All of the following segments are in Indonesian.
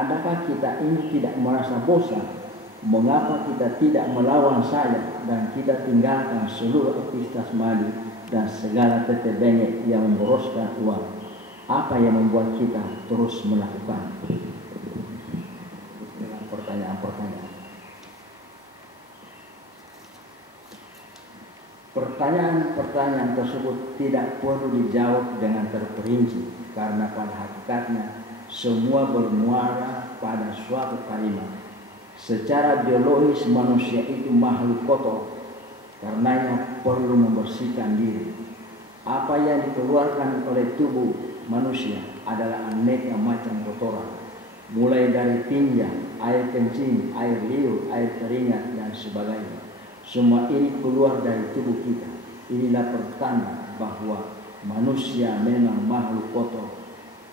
Adakah kita ini tidak merasa bosan? Mengapa kita tidak melawan saja dan kita tinggalkan seluruh aktivitas mali dan segala tetek bengek yang memboroskan uang? Apa yang membuat kita terus melakukan? Dengan pertanyaan-pertanyaan. Pertanyaan-pertanyaan tersebut tidak perlu dijawab dengan terperinci, karena pada hakikatnya semua bermuara pada suatu kalimat. Secara biologis manusia itu makhluk kotor, karenanya perlu membersihkan diri. Apa yang dikeluarkan oleh tubuh manusia adalah aneka macam kotoran, mulai dari tinja, air kencing, air liur, air keringat, dan sebagainya. Semua ini keluar dari tubuh kita. Inilah pertanda bahwa manusia memang makhluk kotor.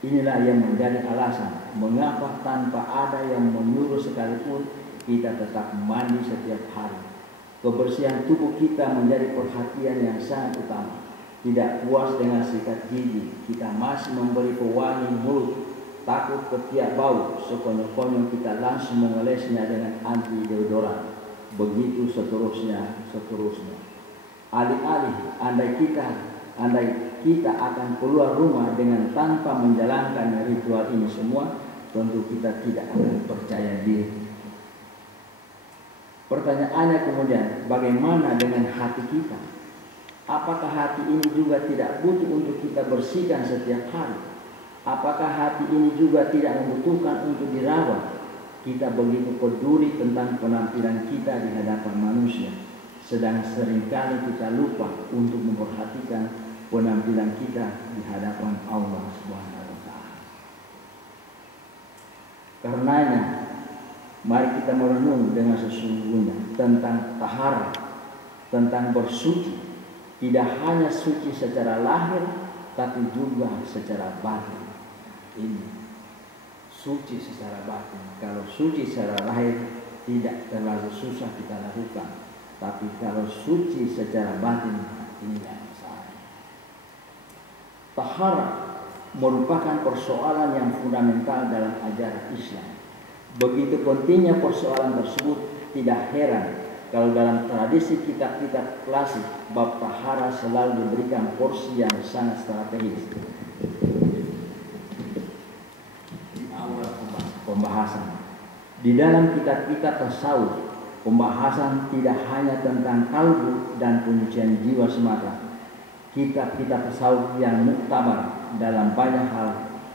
Inilah yang menjadi alasan mengapa tanpa ada yang menyuruh sekalipun kita tetap mandi setiap hari. Kebersihan tubuh kita menjadi perhatian yang sangat utama. Tidak puas dengan sikat gigi, kita masih memberi pewangi mulut. Takut ketiak bau, sekonyong-konyong kita langsung mengolesnya dengan anti deodoran. Begitu seterusnya. Alih-alih andai kita akan keluar rumah dengan tanpa menjalankan ritual ini semua, tentu kita tidak akan percaya diri. Pertanyaannya kemudian, bagaimana dengan hati kita? Apakah hati ini juga tidak butuh untuk kita bersihkan setiap hari? Apakah hati ini juga tidak membutuhkan untuk dirawat? Kita begitu peduli tentang penampilan kita di hadapan manusia, sedang seringkali kita lupa untuk memperhatikan penampilan kita di hadapan Allah Subhanahu wa Ta'ala. Karenanya, mari kita merenung dengan sesungguhnya tentang taharah, tentang bersuci. Tidak hanya suci secara lahir, tapi juga secara batin. Ini suci secara batin. Kalau suci secara lahir tidak terlalu susah kita lakukan, tapi kalau suci secara batin ini tidak masalah. Taharah merupakan persoalan yang fundamental dalam ajaran Islam. Begitu pentingnya persoalan tersebut, tidak heran kalau dalam tradisi kitab-kitab klasik bab taharah selalu diberikan porsi yang sangat strategis. Pembahasan di dalam kitab-kitab tasawuf, pembahasan tidak hanya tentang kalbu dan penyucian jiwa semata. Kitab-kitab tasawuf yang muktabar dalam banyak hal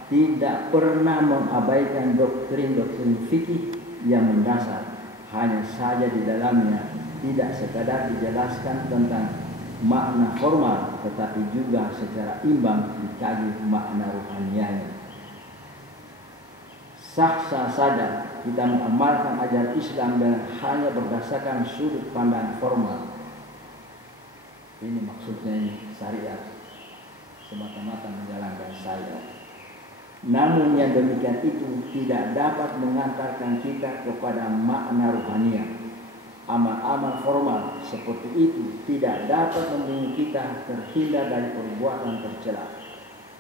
tidak pernah mengabaikan doktrin-doktrin fikih yang mendasar. Hanya saja di dalamnya tidak sekadar dijelaskan tentang makna formal, tetapi juga secara imbang dikaji makna ruhanianya. Sah-sah saja kita mengamalkan ajaran Islam dengan hanya berdasarkan sudut pandang formal. Ini maksudnya syariat, semata-mata menjalankan syariat. Namun yang demikian itu tidak dapat mengantarkan kita kepada makna ruhaniah. Amal-amal formal seperti itu tidak dapat membuat kita terhindar dari perbuatan tercela.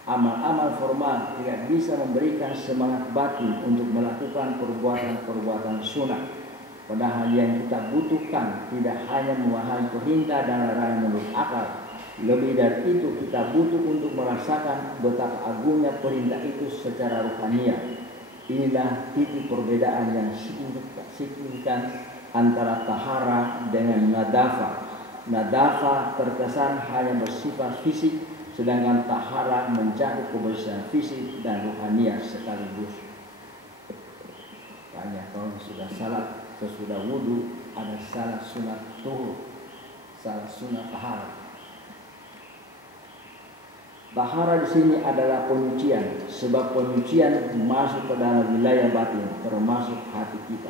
Amal-amal formal tidak bisa memberikan semangat batin untuk melakukan perbuatan-perbuatan sunnah. Padahal yang kita butuhkan tidak hanya memahami perintah dan larangan menurut akal. Lebih dari itu, kita butuh untuk merasakan betapa agungnya perintah itu secara ruhaniah. Inilah titik perbedaan yang signifikan antara taharah dengan nadafah. Nadafah terkesan hanya bersifat fisik, sedangkan taharah mencakup kebersihan fisik dan ruhaniah sekaligus. Banyak kalau sudah salat, sesudah wudhu ada salat sunat tuhur, salat sunat taharah. Taharah di sini adalah penyucian, sebab penyucian masuk ke dalam wilayah batin, termasuk hati kita.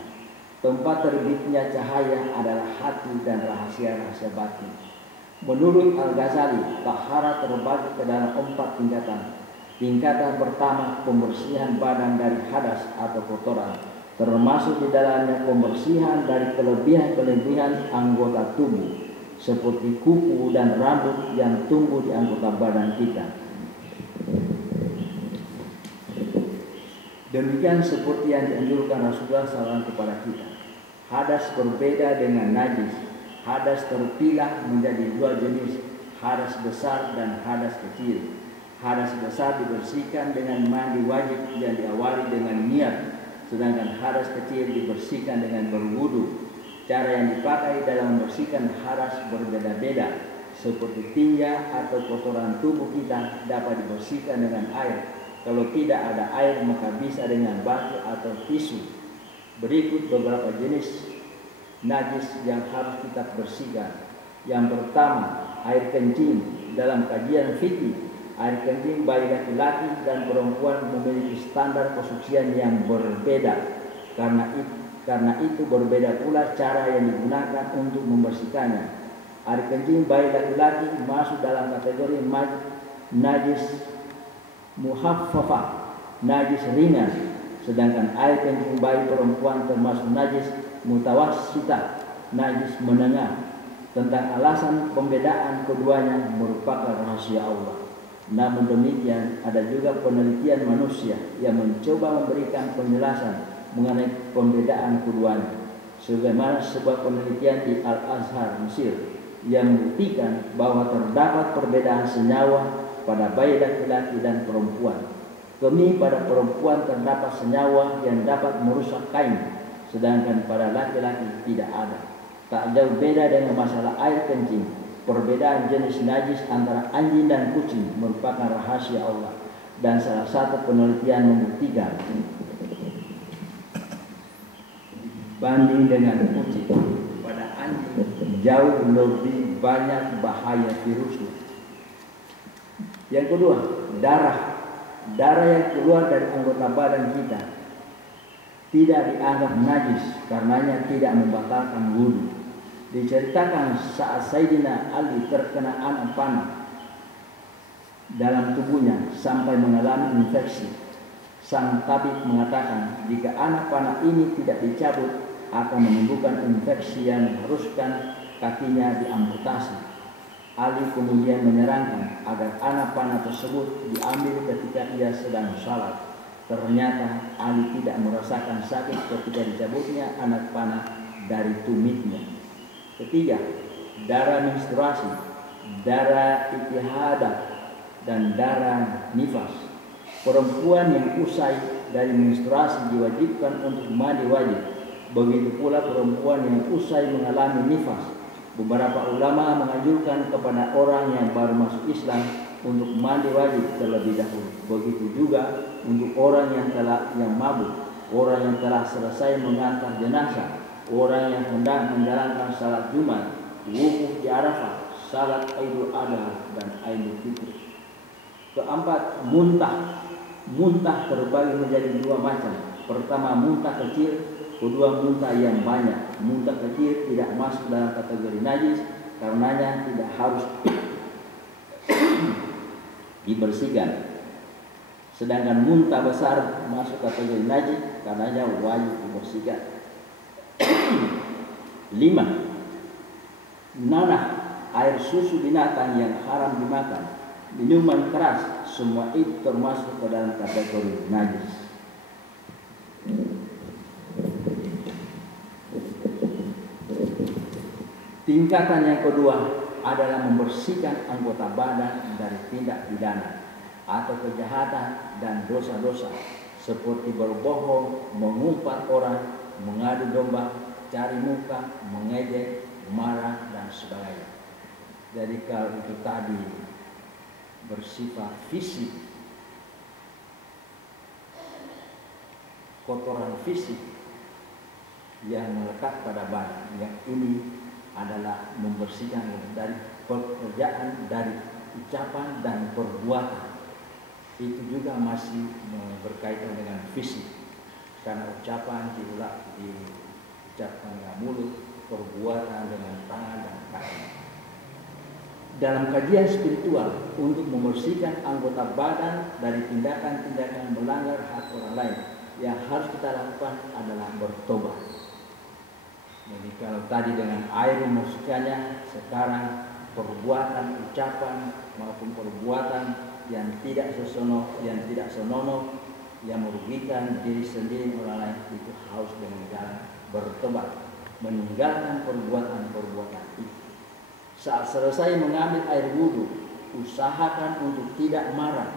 Tempat terbitnya cahaya adalah hati dan rahasia-rahasia batin. Menurut Al-Ghazali, taharah terbagi ke dalam 4 tingkatan. Tingkatan pertama, pembersihan badan dari hadas atau kotoran, termasuk di dalamnya pembersihan dari kelebihan-kelebihan anggota tubuh, seperti kuku dan rambut yang tumbuh di anggota badan kita. Demikian seperti yang dianjurkan Rasulullah SAW kepada kita. Hadas berbeda dengan najis. Hadas terpilah menjadi dua jenis, hadas besar dan hadas kecil. Hadas besar dibersihkan dengan mandi wajib yang diawali dengan niat, sedangkan hadas kecil dibersihkan dengan berwudu. Cara yang dipakai dalam membersihkan hadas berbeda-beda, seperti tinja atau kotoran tubuh kita dapat dibersihkan dengan air. Kalau tidak ada air maka bisa dengan batu atau tisu. Berikut beberapa jenis najis yang harus kita bersihkan. Yang pertama, air kencing. Dalam kajian fikih, air kencing baik laki-laki dan perempuan memiliki standar kesucian yang berbeda. Karena itu berbeda pula cara yang digunakan untuk membersihkannya. Air kencing baik laki-laki masuk dalam kategori najis muhaffafah, najis ringan, sedangkan air kencing bayi perempuan termasuk najis mutawassitah, najis menengah. Tentang alasan pembedaan keduanya merupakan rahasia Allah. Namun demikian, ada juga penelitian manusia yang mencoba memberikan penjelasan mengenai pembedaan keduanya. Sebagaimana sebuah penelitian di Al-Azhar, Mesir, yang membuktikan bahwa terdapat perbedaan senyawa pada bayi laki-laki dan perempuan. Kemih pada perempuan terdapat senyawa yang dapat merusak kain, sedangkan pada laki-laki tidak ada. Tak jauh beda dengan masalah air kencing. Perbedaan jenis najis antara anjing dan kucing merupakan rahasia Allah, dan salah satu penelitian membuktikan banding dengan kucing, pada anjing jauh lebih banyak bahaya virusnya. Yang kedua, darah. Darah yang keluar dari anggota badan kita tidak dianggap najis karenanya tidak membatalkan wudu. Diceritakan saat Sayyidina Ali terkena anak panah dalam tubuhnya sampai mengalami infeksi. Sang tabib mengatakan jika anak panah ini tidak dicabut akan menimbulkan infeksi yang mengharuskan kakinya diamputasi. Ali kemudian menyarankan agar anak panah tersebut diambil ketika ia sedang salat. Ternyata Ali tidak merasakan sakit ketika dicabutnya anak panah dari tumitnya. Ketiga, darah menstruasi, darah istihadah, dan darah nifas. Perempuan yang usai dari menstruasi diwajibkan untuk mandi wajib. Begitu pula perempuan yang usai mengalami nifas. Beberapa ulama menganjurkan kepada orang yang baru masuk Islam untuk mandi wajib terlebih dahulu. Begitu juga untuk orang yang mabuk, orang yang telah selesai mengantar jenazah, orang yang hendak menjalankan salat Jumat, wukuf di Arafah, salat Idul Adha dan Idul Fitri. Keempat, muntah. Muntah terbagi menjadi dua macam. Pertama, muntah kecil. Kedua, muntah yang banyak. Muntah kecil tidak masuk dalam kategori najis, karenanya tidak harus dibersihkan. Sedangkan muntah besar masuk kategori najis, karenanya wajib dibersihkan. 5. Nanah, air susu binatang yang haram dimakan. Minuman keras, semua itu termasuk ke dalam kategori najis. Tingkatan yang kedua adalah membersihkan anggota badan dari tindak pidana atau kejahatan dan dosa-dosa seperti berbohong, mengumpat orang, mengadu domba, cari muka, mengejek, marah, dan sebagainya. Jadi kalau itu tadi bersifat fisik, kotoran fisik yang melekat pada badan, yang ini adalah membersihkan dari pekerjaan, dari ucapan dan perbuatan. Itu juga masih berkaitan dengan fisik, karena ucapan diucapkan dengan mulut, perbuatan dengan tangan dan kaki. Dalam kajian spiritual untuk membersihkan anggota badan dari tindakan-tindakan melanggar hak orang lain, yang harus kita lakukan adalah bertobat. Jadi kalau tadi dengan air membersihkannya, sekarang perbuatan, ucapan maupun perbuatan yang tidak senonoh yang merugikan diri sendiri orang lain itu harus dengan jalan bertobat, meninggalkan perbuatan-perbuatan itu. Saat selesai mengambil air wudhu, usahakan untuk tidak marah,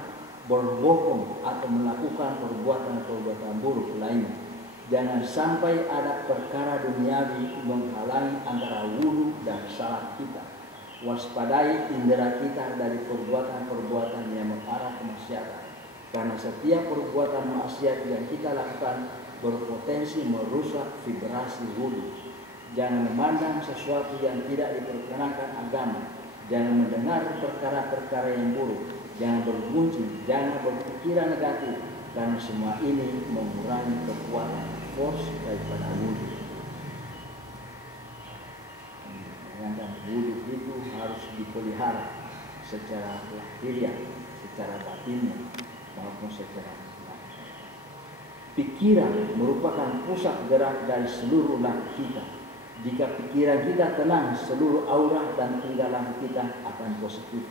berbohong atau melakukan perbuatan-perbuatan buruk lainnya. Jangan sampai ada perkara duniawi menghalangi antara wudhu dan salat kita. Waspadai indera kita dari perbuatan-perbuatan yang mengarah kemaksiatan. Karena setiap perbuatan maksiat yang kita lakukan berpotensi merusak vibrasi wudhu. Jangan memandang sesuatu yang tidak diperkenakan agama. Jangan mendengar perkara-perkara yang buruk. Jangan bergunjing, jangan berpikiran negatif. Karena semua ini mengurangi kekuatan force daripada wudhu. Dan wudhu itu harus dipelihara secara lahiriah, secara batinnya, maupun secara pikiran merupakan pusat gerak dari seluruh lahu kita. Jika pikiran kita tenang, seluruh aura dan tingkah laku kita akan positif.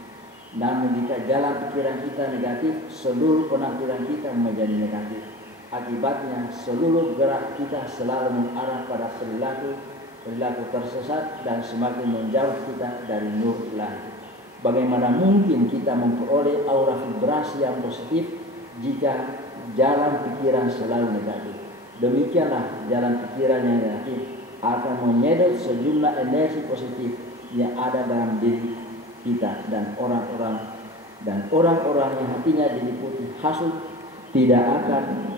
Namun jika jalan pikiran kita negatif, seluruh penampilan kita menjadi negatif. Akibatnya seluruh gerak kita selalu mengarah pada perilaku tersesat dan semakin menjauh kita dari nur ilahi. Bagaimana mungkin kita memperoleh aura vibrasi yang positif jika jalan pikiran selalu negatif? Demikianlah jalan pikiran yang negatif akan menyedot sejumlah energi positif yang ada dalam diri kita, dan orang-orang yang hatinya diliputi hasud tidak akan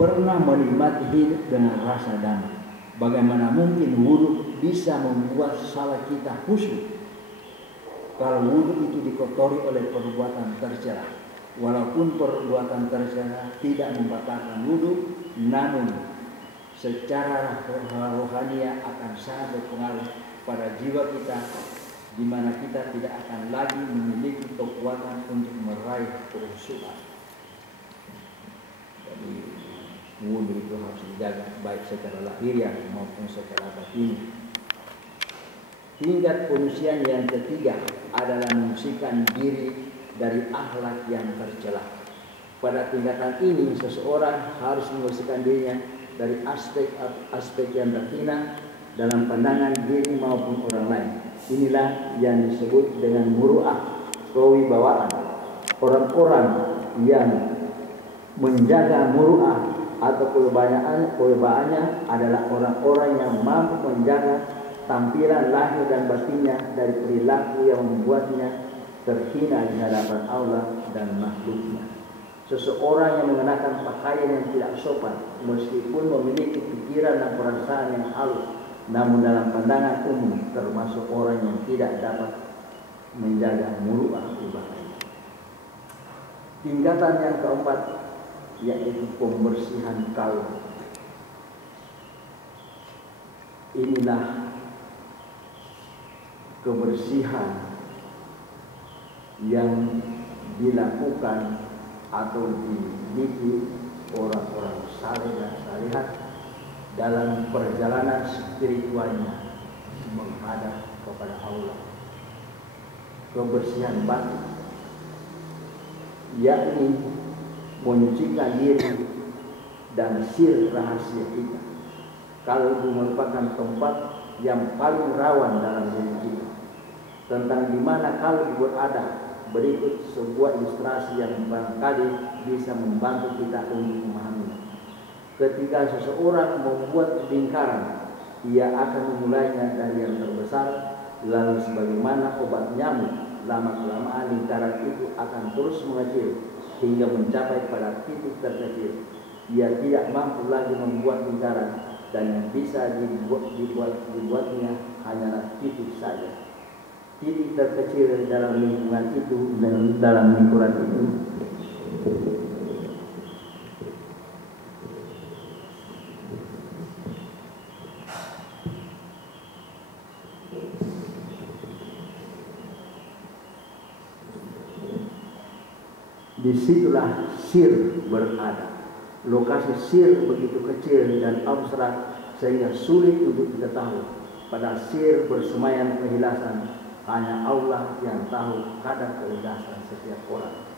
pernah menikmati hidup dengan rasa damai. Bagaimana mungkin wudhu bisa membuat salat kita khusyuk kalau wudhu itu dikotori oleh perbuatan tercela? Walaupun perbuatan tercela tidak membatalkan wudhu, namun secara rohania akan sangat berpengaruh pada jiwa kita, di mana kita tidak akan lagi memiliki kekuatan untuk meraih kehusuan. Jadi wudhu itu harus dijaga baik secara lahiriah maupun secara batin. Tingkat penyucian yang ketiga adalah membersihkan diri dari akhlak yang tercela. Pada tingkatan ini seseorang harus membersihkan dirinya dari aspek yang terhina dalam pandangan diri maupun orang lain. Inilah yang disebut dengan muru'ah, kewibawaan. Orang-orang yang menjaga muru'ah atau kewibawaannya adalah orang-orang yang mampu menjaga tampilan lahir dan batinnya dari perilaku yang membuatnya terhina di hadapan Allah dan makhluknya. Seseorang yang mengenakan pakaian yang tidak sopan, meskipun memiliki pikiran dan perasaan yang halus, namun dalam pandangan umum termasuk orang yang tidak dapat menjaga muru'ah ibadahnya. Tingkatan yang keempat yaitu pembersihan kalbu. Inilah kebersihan yang dilakukan atau dimiliki orang-orang saleh dan salihat dalam perjalanan spiritualnya menghadap kepada Allah. Kebersihan batin yakni menyucikan diri dan sir rahasia kita. Kalau itu merupakan tempat yang paling rawan dalam diri kita, tentang di mana kalau berada, berikut sebuah ilustrasi yang barangkali bisa membantu kita untuk memahaminya. Ketika seseorang membuat lingkaran, ia akan memulainya dari yang terbesar, lalu sebagaimana obat nyamuk, lama-kelamaan lingkaran itu akan terus mengecil hingga mencapai pada titik terkecil. Ia tidak mampu lagi membuat lingkaran, dan yang bisa dibuatnya hanyalah titik saja. Titik terkecil dalam lingkungan itu, dan dalam lingkuran itu disitulah sir berada. Lokasi sir begitu kecil dan abstrak sehingga sulit untuk diketahui. Pada sir bersumayan kehilasan, hanya Allah yang tahu kadar kehilasan setiap orang.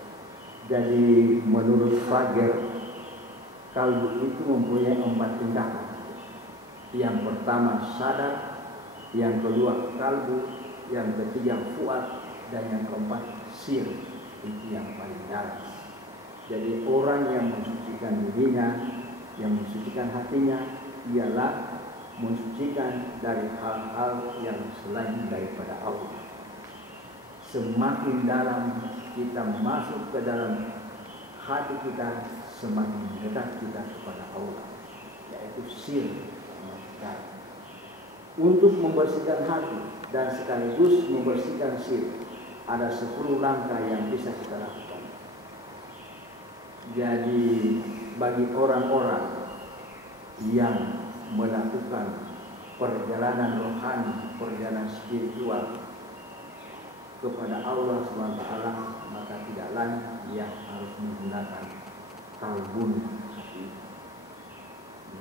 Jadi menurut Fager, kalbu itu mempunyai 4 tingkatan. Yang pertama sadar, yang kedua kalbu, yang ketiga fuad, dan yang keempat sir. Itu yang paling dalam. Jadi orang yang mensucikan dirinya, yang mensucikan hatinya, ialah mensucikan dari hal-hal yang selain daripada Allah. Semakin dalam kita masuk ke dalam hati kita, semakin dekat kita kepada Allah, yaitu sir. Untuk membersihkan hati dan sekaligus membersihkan sir, ada 10 langkah yang bisa kita lakukan. Jadi bagi orang-orang yang melakukan perjalanan rohani, perjalanan spiritual kepada Allah SWT, maka tidak lain yang harus menggunakan kalbun hati.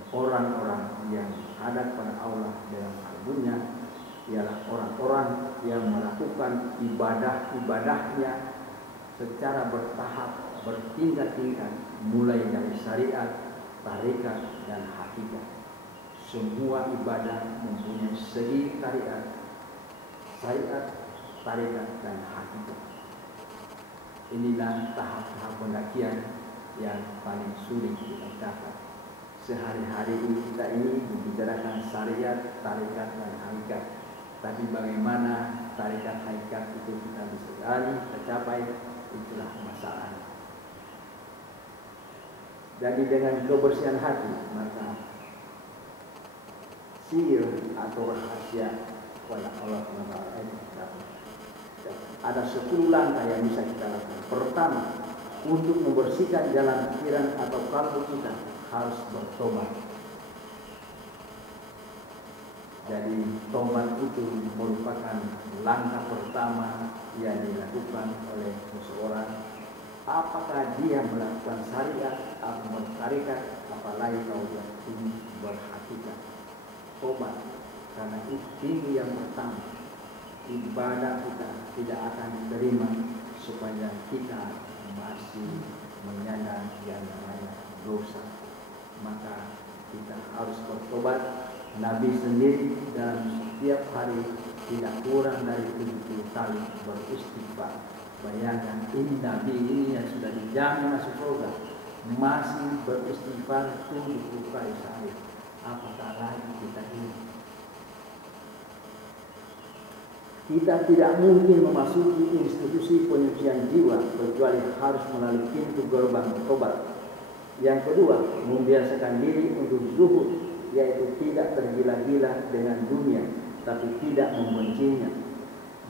Orang-orang yang hadap pada Allah dalam kalbunya ialah orang-orang yang melakukan ibadah-ibadahnya secara bertahap, bertingkat-tingkat, mulai dari syariat, tarekat, dan hakikat. Semua ibadah mempunyai segi syariat, tarekat, dan hakikat. Inilah tahap-tahap pendakian yang paling sulit kita capai. Sehari-hari kita ini membicarakan syariat, tarekat, dan hakikat. Tapi bagaimana tarekat hakikat itu kita bisa tercapai, itulah masalahnya. Jadi dengan kebersihan hati, maka sir atau rahasia kepada Allah SWT dapat. Ada 10 langkah yang bisa kita lakukan. Pertama, untuk membersihkan jalan pikiran atau kalbu kita harus bertobat. Jadi tobat itu merupakan langkah pertama yang dilakukan oleh seseorang. Apakah dia melakukan syariat atau bertarekat, apalagi kalau dia ingin berhakikat. Tobat, karena itu tinggi yang pertama. Ibadah kita tidak akan diterima sepanjang kita masih menyandang yang namanya dosa. Maka kita harus bertobat. Nabi sendiri dalam setiap hari tidak kurang dari 70 kali beristighfar. Bayangkan, ini Nabi ini yang sudah dijamin masuk surga, masih beristighfar 70 kali sehari. Apakah lagi kita ini? Kita tidak mungkin memasuki institusi penyucian jiwa kecuali harus melalui pintu gerbang tobat. Yang kedua, membiasakan diri untuk zuhud, yaitu tidak tergila-gila dengan dunia, tapi tidak membencinya.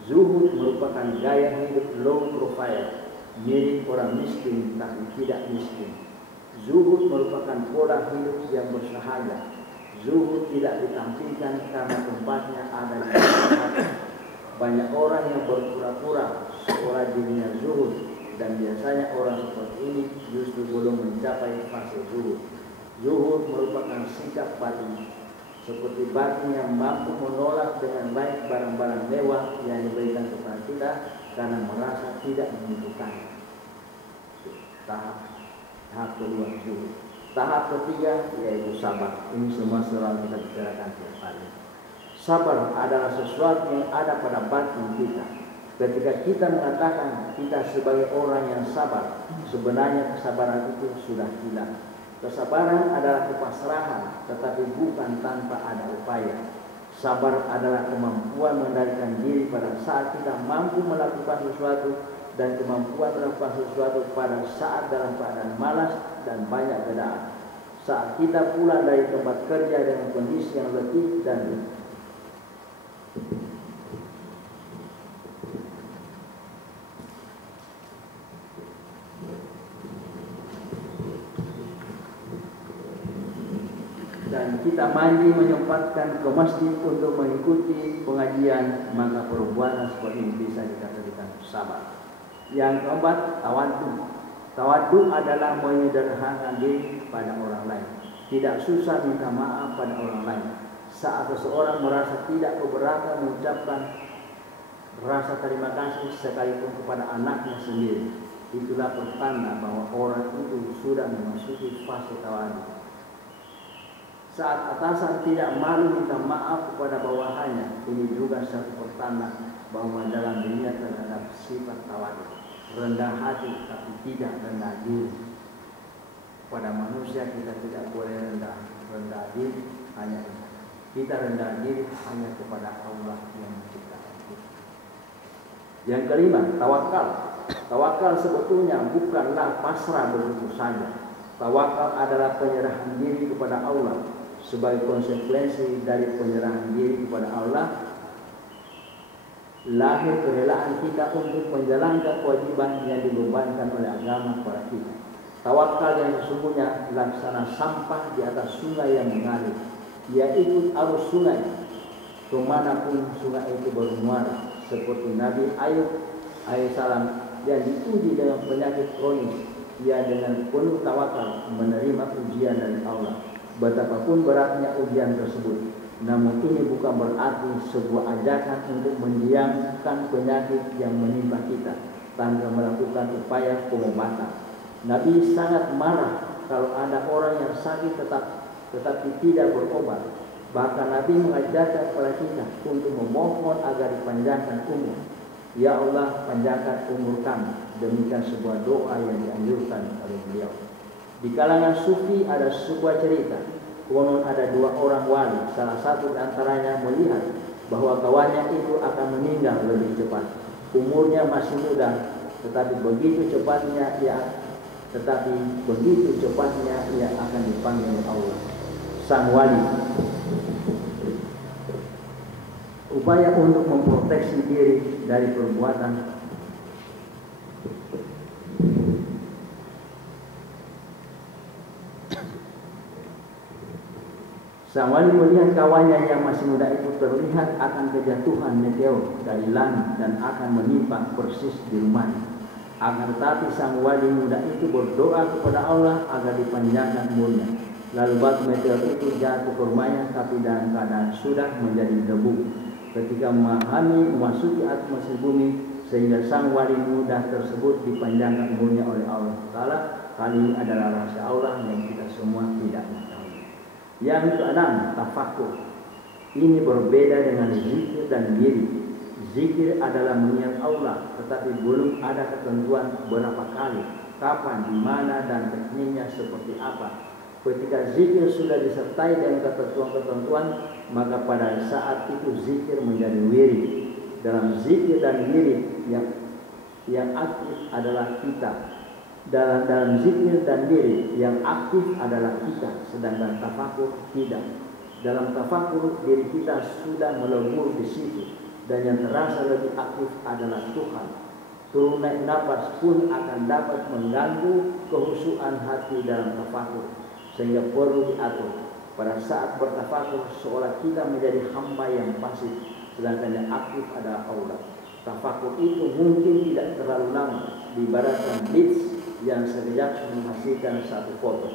Zuhud merupakan gaya hidup low profile, mirip orang miskin tapi tidak miskin. Zuhud merupakan pola hidup yang bersahaja. Zuhud tidak ditampilkan karena tempatnya ada di masyarakat. Banyak orang yang berpura-pura seolah dirinya zuhud, dan biasanya orang seperti ini justru belum mencapai fase zuhud. Zuhud merupakan sikap batin, seperti batin yang mampu menolak dengan baik barang-barang mewah yang diberikan kepada kita karena merasa tidak membutuhkannya. Tahap kedua zuhud. Tahap ketiga yaitu sabar. Ini semua selalu kita bicarakan tiap hari. Sabar adalah sesuatu yang ada pada batin kita. Ketika kita mengatakan kita sebagai orang yang sabar, sebenarnya kesabaran itu sudah hilang. Kesabaran adalah kepasrahan, tetapi bukan tanpa ada upaya. Sabar adalah kemampuan mengendalikan diri pada saat kita mampu melakukan sesuatu, dan kemampuan melakukan sesuatu pada saat dalam keadaan malas dan banyak godaan. Saat kita pulang dari tempat kerja dengan kondisi yang letih dan kita mandi menyempatkan ke masjid untuk mengikuti pengajian, maka perbuatan seperti ini bisa dikatakan sabar. Yang keempat, tawaddu. Tawaddu adalah menyederhanakan diri pada orang lain, tidak susah minta maaf pada orang lain. Saat seseorang merasa tidak keberatan mengucapkan rasa terima kasih sekalipun kepada anaknya sendiri, Itulah pertanda bahwa orang itu sudah memasuki fase tawadu. Saat atasan tidak malu minta maaf kepada bawahannya, ini juga satu pertanda bahwa dalam dirinya terhadap sifat tawadu, rendah hati tapi tidak rendah diri. Pada manusia kita tidak boleh rendah diri, hanya kita rendah diri hanya kepada Allah yang menciptakan kita. Yang kelima, tawakal. Tawakal sebetulnya bukanlah pasrah begitu saja. Tawakal adalah penyerahan diri kepada Allah. Sebagai konsekuensi dari penyerahan diri kepada Allah, lahir kerelaan kita untuk menjalankan kewajiban yang dibebankan oleh agama kepada kita. Tawakal yang sesungguhnya laksana sampah di atas sungai yang mengalir. Ia ikut arus sungai kemanapun sungai itu bermuara. Seperti Nabi Ayub alaihissalam yang diuji dengan penyakit kronis, ia dengan penuh tawakal menerima ujian dari Allah. Betapapun beratnya ujian tersebut, namun ini bukan berarti sebuah ajakan untuk mendiamkan penyakit yang menimpa kita tanpa melakukan upaya pengobatan. Nabi sangat marah kalau ada orang yang sakit tetapi tidak berobat. Bahkan Nabi mengajarkan kepada kita untuk memohon agar dipanjangkan umur. Ya Allah, panjangkan umur kami. Demikian sebuah doa yang dianjurkan oleh beliau. Di kalangan sufi ada sebuah cerita. Konon ada dua orang wali. Salah satu di antaranya melihat bahwa kawannya itu akan meninggal lebih cepat. Umurnya masih muda, tetapi begitu cepatnya ia akan dipanggil oleh Allah. Sang wali upaya untuk memproteksi diri dari perbuatan Sang wali melihat kawannya yang masih muda itu terlihat akan kejatuhan meteor dari langit dan akan menimpa persis di rumahnya. Akan tetapi sang wali muda itu berdoa kepada Allah agar dipanjangkan umurnya. Lalu batu meteor itu jatuh ke rumahnya, tapi dalam keadaan sudah menjadi debu ketika memasuki atmosfer bumi, sehingga sang wali muda tersebut dipanjangkan umurnya oleh Allah Ta'ala. Hal ini adalah rahasia Allah yang kita semua tidak mengetahui. Yang keenam, tafakur. Ini berbeda dengan zikir dan diri. Zikir adalah mengingat Allah, tetapi belum ada ketentuan berapa kali, kapan, di mana, dan tekniknya seperti apa. Ketika zikir sudah disertai dengan ketentuan-ketentuan, maka pada saat itu zikir menjadi wirid. Dalam zikir dan wirid yang aktif adalah kita. Dalam zikir dan wirid yang aktif adalah kita, sedangkan tafakur tidak. Dalam tafakur diri kita sudah melebur di situ, dan yang terasa lebih aktif adalah Tuhan. Turun naik nafas pun akan dapat mengganggu kehusuan hati dalam tafakur, sehingga perlu diatur. Pada saat bertafakur seolah kita menjadi hamba yang pasif, sedangkan yang aktif adalah Allah. Tafakur itu mungkin tidak terlalu lama, diibaratkan blitz yang sekejap menghasilkan satu foto.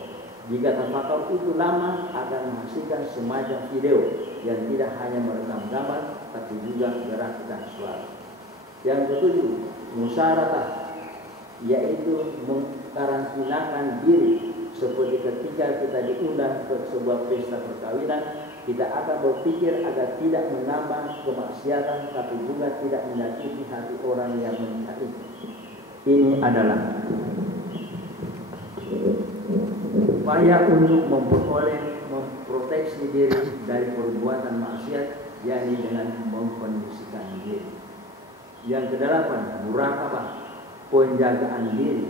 Jika tafakur itu lama, akan menghasilkan semacam video yang tidak hanya merekam gambar, tapi juga gerak dan suara. Yang ketujuh, musyaratah, yaitu mengkarantinakan diri. Seperti ketika kita diundang ke sebuah pesta perkawinan, kita akan berpikir agar tidak menambah kemaksiatan, tapi juga tidak menyakiti hati orang yang melihat itu. Ini adalah upaya untuk memproteksi diri dari perbuatan maksiat, yakni dengan mengkondisikan diri. Yang kedelapan, murakabah, penjagaan diri.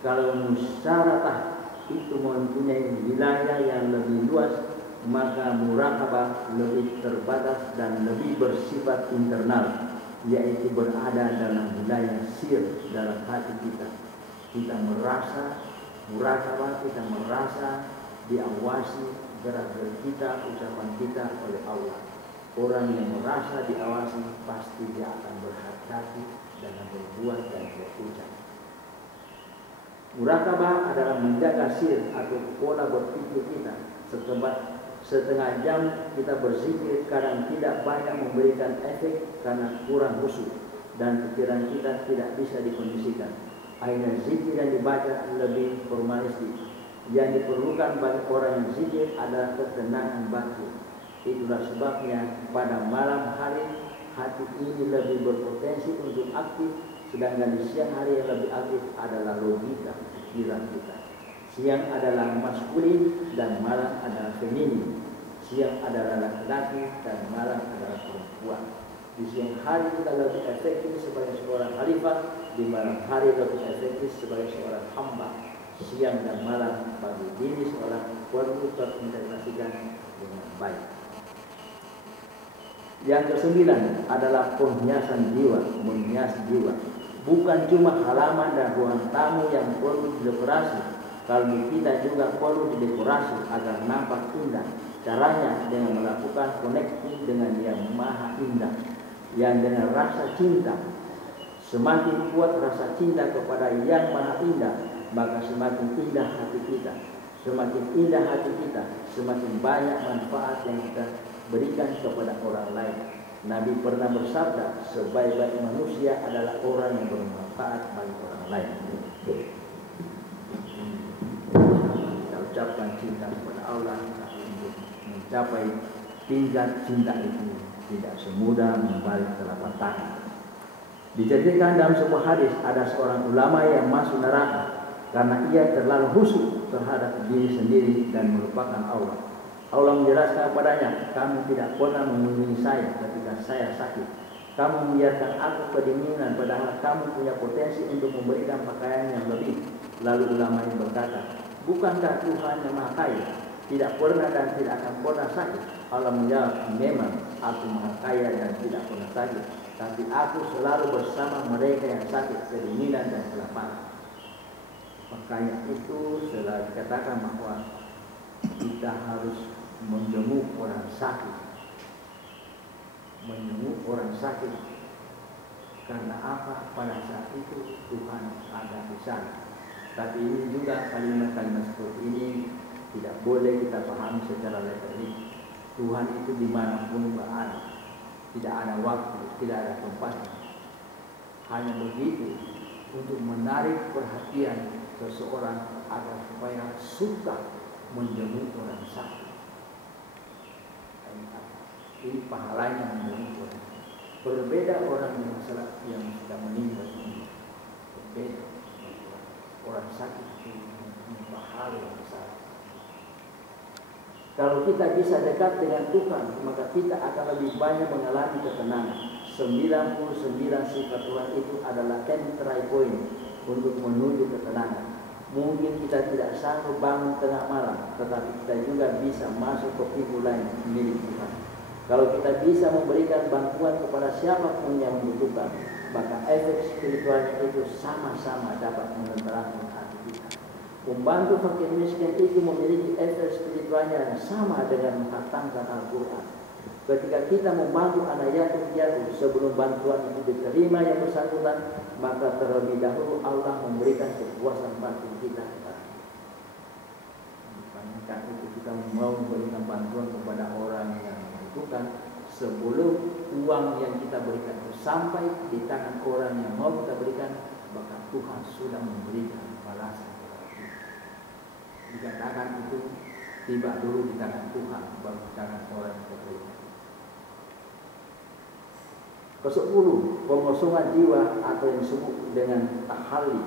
Kalau musyaratah itu mempunyai wilayah yang lebih luas, maka murakabah lebih terbatas dan lebih bersifat internal, yaitu berada dalam wilayah sir dalam hati kita. Kita merasa murakabah, kita merasa diawasi gerak-gerik kita, ucapan kita oleh Allah. Orang yang merasa diawasi pasti dia akan berhati-hati dalam berbuat dan berucap. Murakabah adalah menjaga sir atau pola berpikir kita. Setengah jam kita berzikir kadang tidak banyak memberikan efek karena kurang khusyuk dan pikiran kita tidak bisa dikondisikan. Aina zikir yang dibaca lebih formalistik. Yang diperlukan bagi orang yang zikir adalah ketenangan batin. Itulah sebabnya pada malam hari hati ini lebih berpotensi untuk aktif, sedangkan di siang hari yang lebih aktif adalah logika pikiran kita. Siang adalah maskulin dan malam adalah feminin. Siang adalah laki-laki dan malam adalah perempuan. Di siang hari kita lebih efektif sebagai seorang khalifah, di malam hari lebih efektif sebagai seorang hamba. Siang dan malam bagi diri seorang perlu terintegrasikan dengan baik. Yang kesembilan adalah penghiasan jiwa, menghias jiwa. Bukan cuma halaman dan ruang tamu yang perlu didekorasi, kalbu kita juga perlu didekorasi agar nampak indah. Caranya dengan melakukan connecting dengan yang maha indah, yang dengan rasa cinta. Semakin kuat rasa cinta kepada yang maha indah, maka semakin indah hati kita. Semakin indah hati kita, semakin banyak manfaat yang kita berikan kepada orang lain. Nabi pernah bersabda, sebaik-baik manusia adalah orang yang bermanfaat bagi orang lain. Kita ucapkan cinta kepada Allah, tapi untuk mencapai tingkat cinta itu tidak semudah membalik telapak tangan. Diceritakan dalam sebuah hadis, ada seorang ulama yang masuk neraka karena ia terlalu khusyuk terhadap diri sendiri dan melupakan Allah. Allah menjelaskan kepadanya, kamu tidak pernah mengunjungi saya ketika saya sakit. Kamu membiarkan aku kedinginan padahal kamu punya potensi untuk memberikan pakaian yang lebih. Lalu ulama ini berkata, bukankah Tuhan yang maha kaya, tidak pernah dan tidak akan pernah sakit? Allah menjawab, memang aku maha kaya dan tidak pernah sakit, tapi aku selalu bersama mereka yang sakit, kedinginan dan kelaparan. Makanya itu selalu dikatakan bahwa kita harus menjenguk orang sakit. Menjenguk orang sakit. Karena apa? Pada saat itu Tuhan ada di sana. Tapi ini juga kalimat-kalimat seperti ini tidak boleh kita pahami secara literal. Tuhan itu dimanapun berada. Tidak ada waktu, tidak ada tempat. Hanya begitu untuk menarik perhatian seseorang agar supaya suka menjenguk orang sakit. Ini pahalanya menjenguk orang. Berbeda orang yang sudah meninggal ini. Berbeda. Orang sakit itu pahala yang besar. Kalau kita bisa dekat dengan Tuhan, maka kita akan lebih banyak mengalami ketenangan. 99 sifat Tuhan itu adalah entry point untuk menuju ketenangan. Mungkin kita tidak sanggup bangun tengah malam, tetapi kita juga bisa masuk ke pintu lain milik Tuhan. Kalau kita bisa memberikan bantuan kepada siapapun yang membutuhkan, maka efek spiritualnya itu sama-sama dapat menerangkan hati kita. Membantu fakir miskin itu memiliki efek spiritualnya yang sama dengan menghatamkan Al-Quran. Ketika kita membantu anak yatim piatu, sebelum bantuan itu diterima yang bersangkutan, maka terlebih dahulu Allah memberikan kepuasan batin kita. Bukankah itu kita mau memberikan bantuan kepada orang yang membutuhkan, sebelum uang yang kita berikan itu sampai di tangan orang yang mau kita berikan, maka Tuhan sudah memberikan balasan kepada kita. Dikatakan itu tiba dulu di tangan Tuhan, baru di tangan orang yang kita berikan. Ke-10, pengosongan jiwa atau yang disebut dengan tahalli.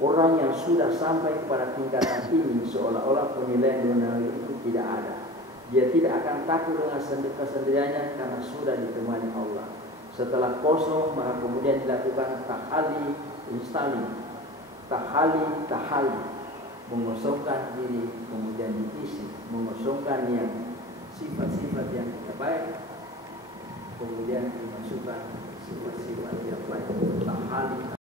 Orang yang sudah sampai kepada tingkatan ini seolah-olah penilaian dunia itu tidak ada. Dia tidak akan takut dengan kesendiriannya karena sudah ditemani Allah. Setelah kosong, maka kemudian dilakukan tahalli instali. Tahalli. Mengosongkan diri, kemudian diisi. Mengosongkan yang sifat-sifat yang tidak baik, kemudian dimasukkan sifat-sifat yang baik. Tahalli.